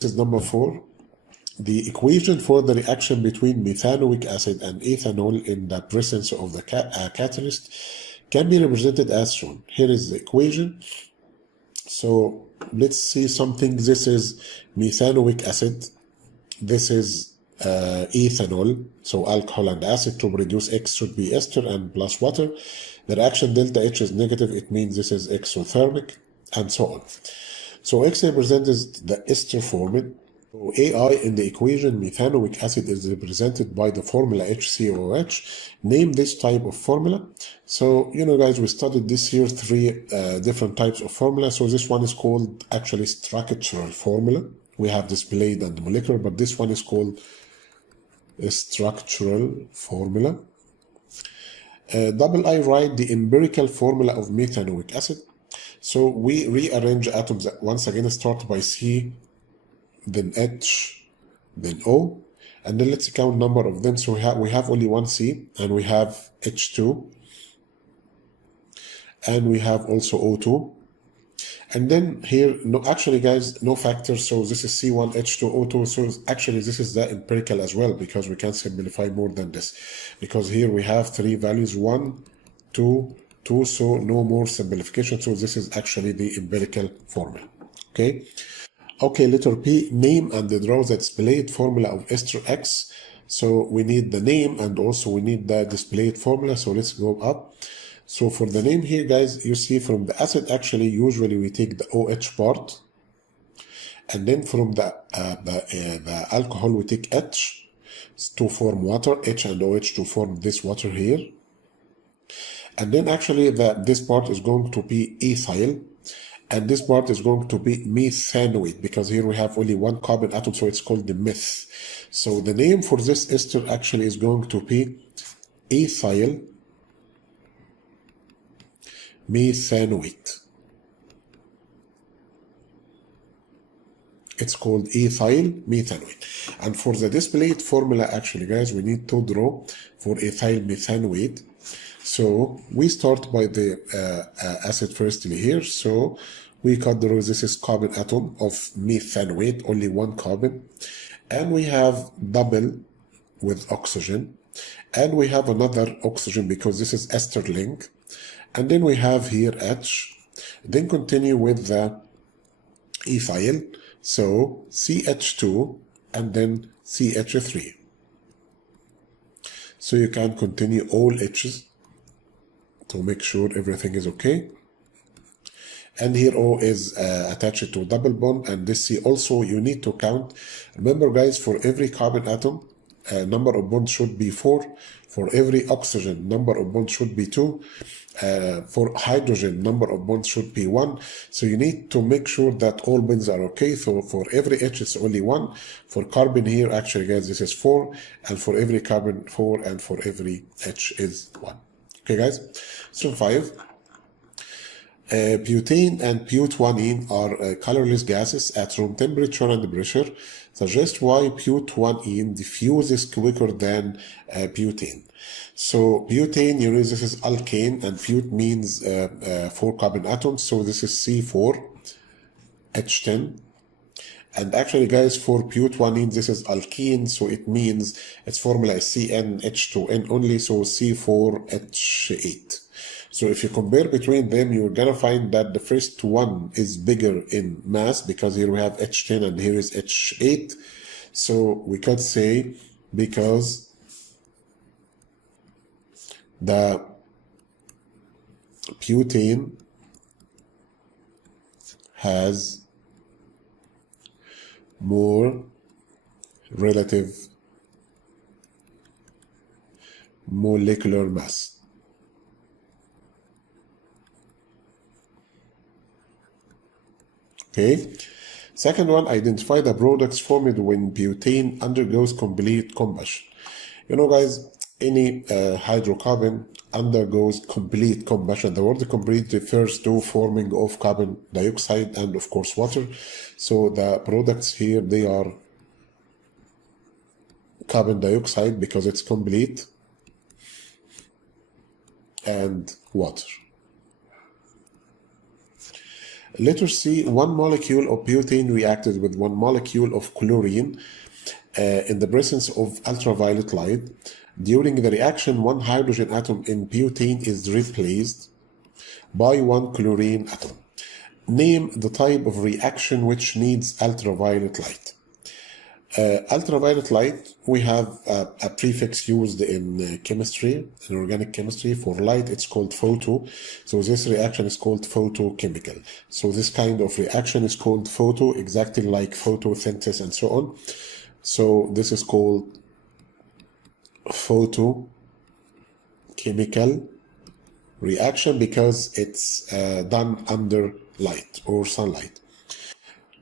This is number 4. The equation for the reaction between methanoic acid and ethanol in the presence of the catalyst can be represented as shown. Here is the equation. So let's see something. This is methanoic acid. This is ethanol. So alcohol and acid. To produce X should be ester and plus water. The reaction delta H is negative. It means this is exothermic and so on. So X represents the ester formula. So AI in the equation methanoic acid is represented by the formula HCOH. Name this type of formula. So, you know, guys, we studied this year 3 different types of formula. So this one is called actually structural formula. We have displayed and molecular, but this one is called a structural formula. Double I write the empirical formula of methanoic acid. So we rearrange atoms once again, start by C, then H, then O, and then let's count number of them. So we have only one C, and we have H2, and we have also O2, and then here, no, actually guys, no factors. So this is C1, H2, O2. So actually this is the empirical as well, because we can simplify more than this, because here we have 3 values, 1, 2, 2, so no more simplification. So this is actually the empirical formula. Okay. Okay, letter P, name and draw the displayed formula of ester X. So we need the name and also we need the displayed formula. So let's go up. So for the name here, guys, you see from the acid, actually, usually we take the OH part. And then from the alcohol, we take H to form water, H and OH to form this water here. And then actually this part is going to be ethyl. And this part is going to be methanoate, because here we have only one carbon atom, so it's called the meth. So the name for this ester actually is going to be ethyl methanoate. It's called ethyl methanoate. And for the displayed formula, actually, guys, we need to draw for ethyl methanoate. So we start by the acid firstly here. So we cut draw, this is carbon atom of methanoate, only one carbon. And we have double with oxygen. And we have another oxygen because this is ester link. And then we have here H. Then continue with the ethyl. So CH2 and then CH3. So you can continue all H's to make sure everything is okay. And here O is attached to a double bond, and this C also you need to count. Remember guys, for every carbon atom, number of bonds should be 4. For every oxygen, number of bonds should be 2. For hydrogen, number of bonds should be 1. So you need to make sure that all bonds are okay. So for every H, it's only 1. For carbon here, actually guys, this is 4. And for every carbon, 4. And for every H is 1. Okay guys, so 5. Butane and butanene are colorless gases at room temperature and pressure. Suggest why butanene diffuses quicker than butane. So butane, you know, this is alkane, and but means 4 carbon atoms. So this is C4, H10. And actually, guys, for butanene, this is alkene, so it means its formula is CnH2n only, so C4H8. So if you compare between them, you're gonna find that the first one is bigger in mass, because here we have H10 and here is H8. So we could say because the butane has more relative molecular mass. Okay. Second one, identify the products formed when butane undergoes complete combustion. You know, guys, any hydrocarbon undergoes complete combustion. The word complete refers to forming of carbon dioxide and of course water. So the products here, they are carbon dioxide because it's complete, and water. Letter C, one molecule of butane reacted with one molecule of chlorine in the presence of ultraviolet light. During the reaction, one hydrogen atom in butane is replaced by one chlorine atom. Name the type of reaction which needs ultraviolet light. Ultraviolet light, we have a prefix used in chemistry, in organic chemistry. For light, it's called photo. So this reaction is called photochemical. So this kind of reaction is called photo, exactly like photosynthesis and so on. So this is called photochemical reaction because it's done under light or sunlight.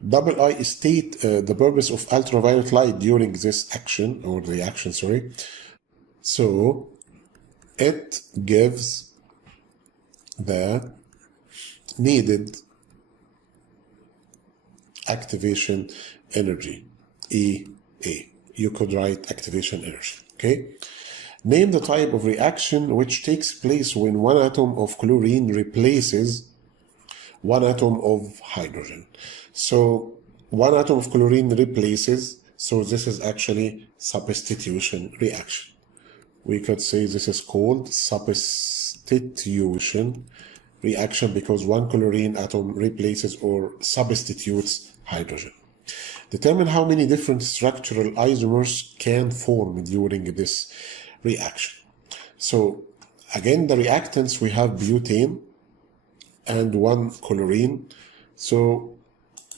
Double I state the purpose of ultraviolet light during this action or reaction, sorry. So it gives the needed activation energy, EA. You could write activation energy, okay? Name the type of reaction which takes place when one atom of chlorine replaces one atom of hydrogen. So one atom of chlorine replaces, so this is actually substitution reaction. We could say this is called substitution reaction because one chlorine atom replaces or substitutes hydrogen. Determine how many different structural isomers can form during this reaction. So again, the reactants, we have butane and one chlorine. So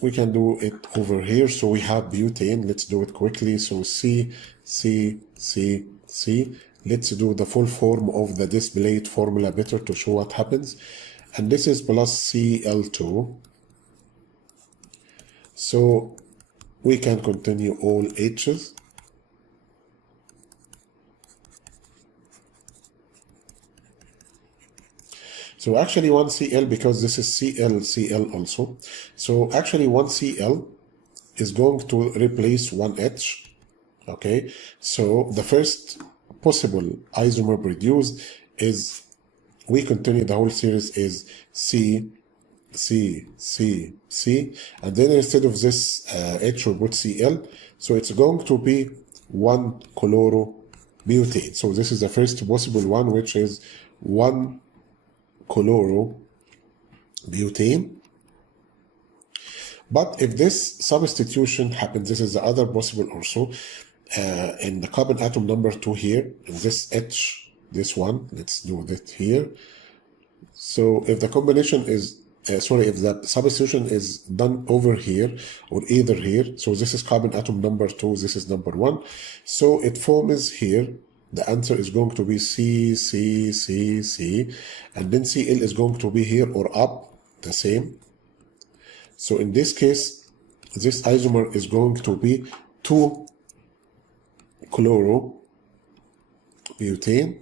we can do it over here. So we have butane. Let's do it quickly. So C. Let's do the full form of the displayed formula better to show what happens. And this is plus Cl2. So we can continue all H's. So actually one Cl, because this is Cl also. So actually one Cl is going to replace one H. Okay, so the first possible isomer produced is, we continue the whole series, is C, and then instead of this H we put Cl, so it's going to be one chlorobutane. So this is the first possible one, which is one chlorobutane. But if this substitution happens, this is the other possible also, in the carbon atom number 2 here, in this H, this one, let's do that here. So if the combination is, if the substitution is done over here or either here, so this is carbon atom number 2, this is number 1, so it forms here. The answer is going to be C, and then Cl is going to be here or up, the same. So in this case, this isomer is going to be 2-chlorobutane.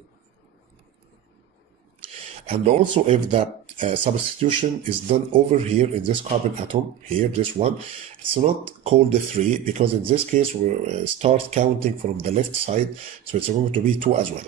And also if the substitution is done over here in this carbon atom, here, this one, it's not called the 3 because in this case we start counting from the left side, so it's going to be 2 as well.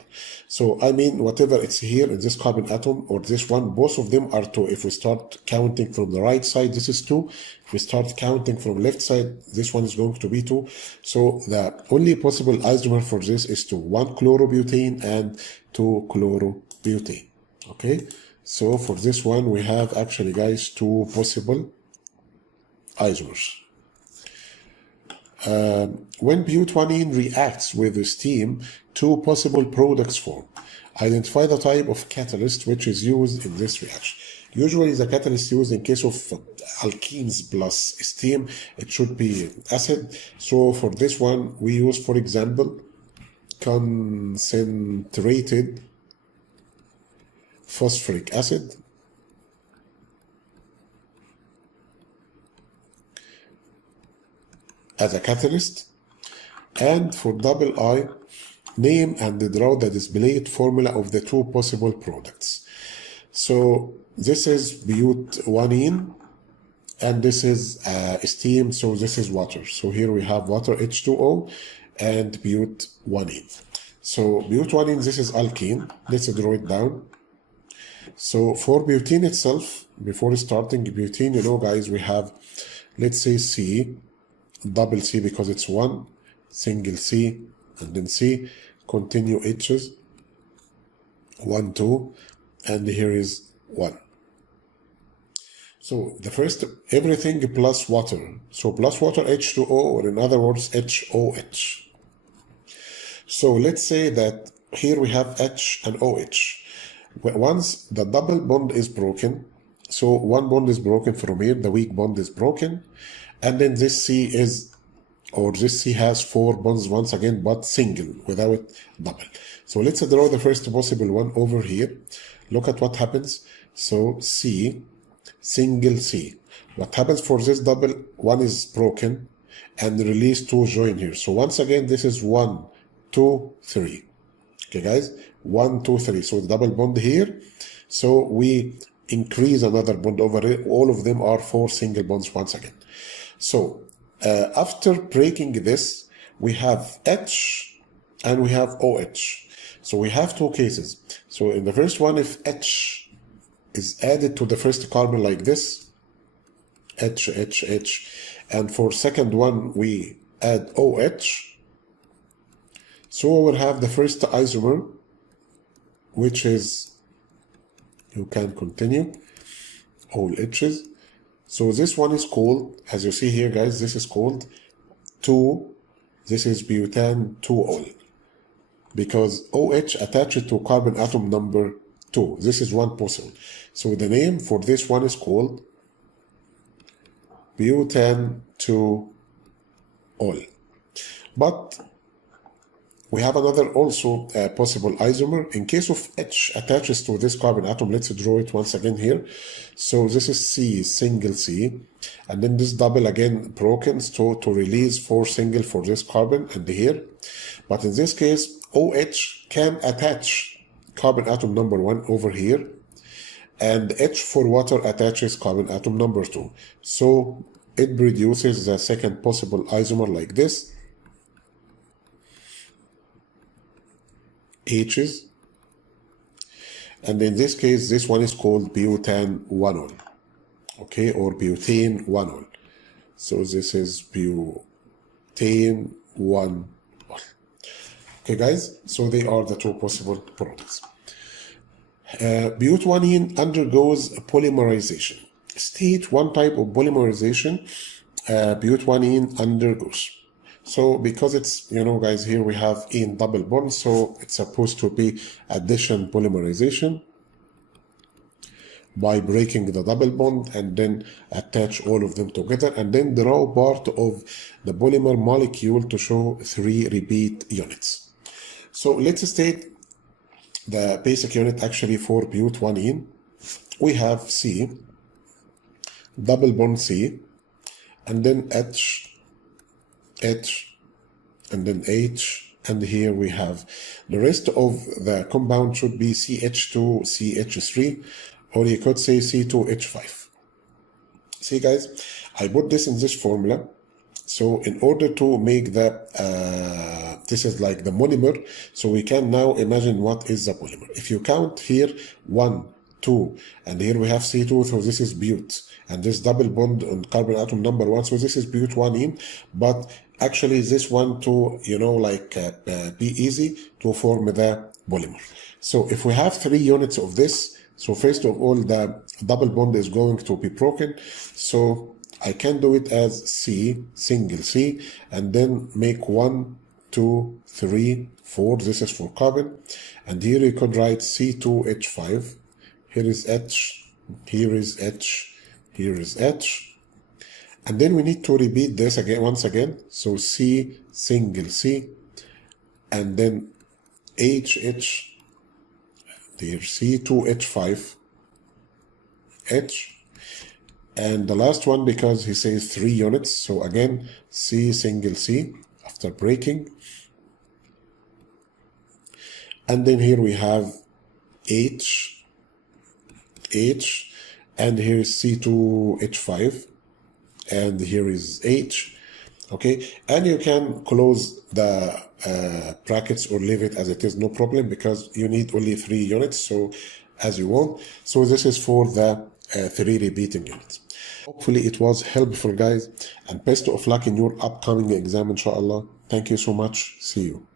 So I mean whatever it's here in this carbon atom or this one, both of them are 2. If we start counting from the right side, this is 2. If we start counting from left side, this one is going to be 2. So the only possible isomer for this is 1-chlorobutane and 2-chlorobutane. Okay, so for this one we have actually, guys, 2 possible isomers. When butadiene reacts with steam, 2 possible products form. Identify the type of catalyst which is used in this reaction. Usually the catalyst used in case of alkenes plus steam, it should be acid. So for this one we use, for example, concentrated phosphoric acid, as a catalyst. And for double I, name and draw the displayed formula of the 2 possible products. So this is butadiene and this is steam, so this is water. So here we have water, H2O, and butadiene. So butadiene, this is alkene. Let's draw it down. So for butene itself, before starting butene, you know guys, we have, let's say C, double C because it's one, single C, and then C, continue H's, 1, 2, and here is 1. So the first, everything plus water. So plus water, H2O, or in other words, HOH. So let's say that here we have H and OH. Once the double bond is broken, so one bond is broken from here, the weak bond is broken, and then this C is, or this C has 4 bonds once again, but single, without double. So let's draw the first possible one over here. Look at what happens. So C, single C. What happens for this double? One is broken and release 2 join here. So once again, this is 1, 2, 3. Okay, guys, 1, 2, 3. So the double bond here. So we increase another bond over here. All of them are 4 single bonds once again. So after breaking this, we have H and we have OH. So we have 2 cases. So in the first one, if H is added to the first carbon like this, H, H, H, and for second one, we add OH. So we'll have the first isomer, which is, you can continue, all H's. So this one is called, as you see here, guys, this is called 2, this is butane 2-ol, because OH attached to carbon atom number 2. This is one possible. So the name for this one is called butane 2-ol. But we have another also possible isomer. In case of H attaches to this carbon atom, let's draw it once again here. So this is C, single C, and then this double again broken, so to release 4 single for this carbon and here. But in this case, OH can attach carbon atom number 1 over here, and H for water attaches carbon atom number 2. So it produces the second possible isomer like this. H's, and in this case this one is called butane 1-ol, okay, or butane 1-ol. So this is butane 1-ol. Okay guys, so they are the 2 possible products. Butanene undergoes polymerization. State one type of polymerization butanene undergoes. So because it's, you know guys, here we have in double bond, so it's supposed to be addition polymerization by breaking the double bond and then attach all of them together and then draw part of the polymer molecule to show 3 repeat units. So let's state the basic unit actually for butanene. We have C, double bond C, and then H, H, and then H, and here we have the rest of the compound should be CH2, CH3, or you could say C2H5. See guys, I put this in this formula. So in order to make the, this is like the monomer, so we can now imagine what is the polymer. If you count here, 1, 2, and here we have C2, so this is but, and this double bond on carbon atom number 1, so this is butanene, but actually this one to, you know, like be easy to form the polymer. So if we have 3 units of this, so first of all, the double bond is going to be broken, so I can do it as C, single C, and then make 1, 2, 3, 4, this is for carbon, and here you could write C2H5, here is H, here is H, here is H, and then we need to repeat this again, once again, so C, single C, and then HH, there C2H5, H, and the last one, because he says 3 units, so again C, single C, after breaking, and then here we have H, H, and here is C2H5, and here is H, okay, and you can close the brackets or leave it as it is, no problem, because you need only 3 units, so as you want. So this is for the 3 repeating units. Hopefully it was helpful, guys, and best of luck in your upcoming exam, inshallah. Thank you so much. See you.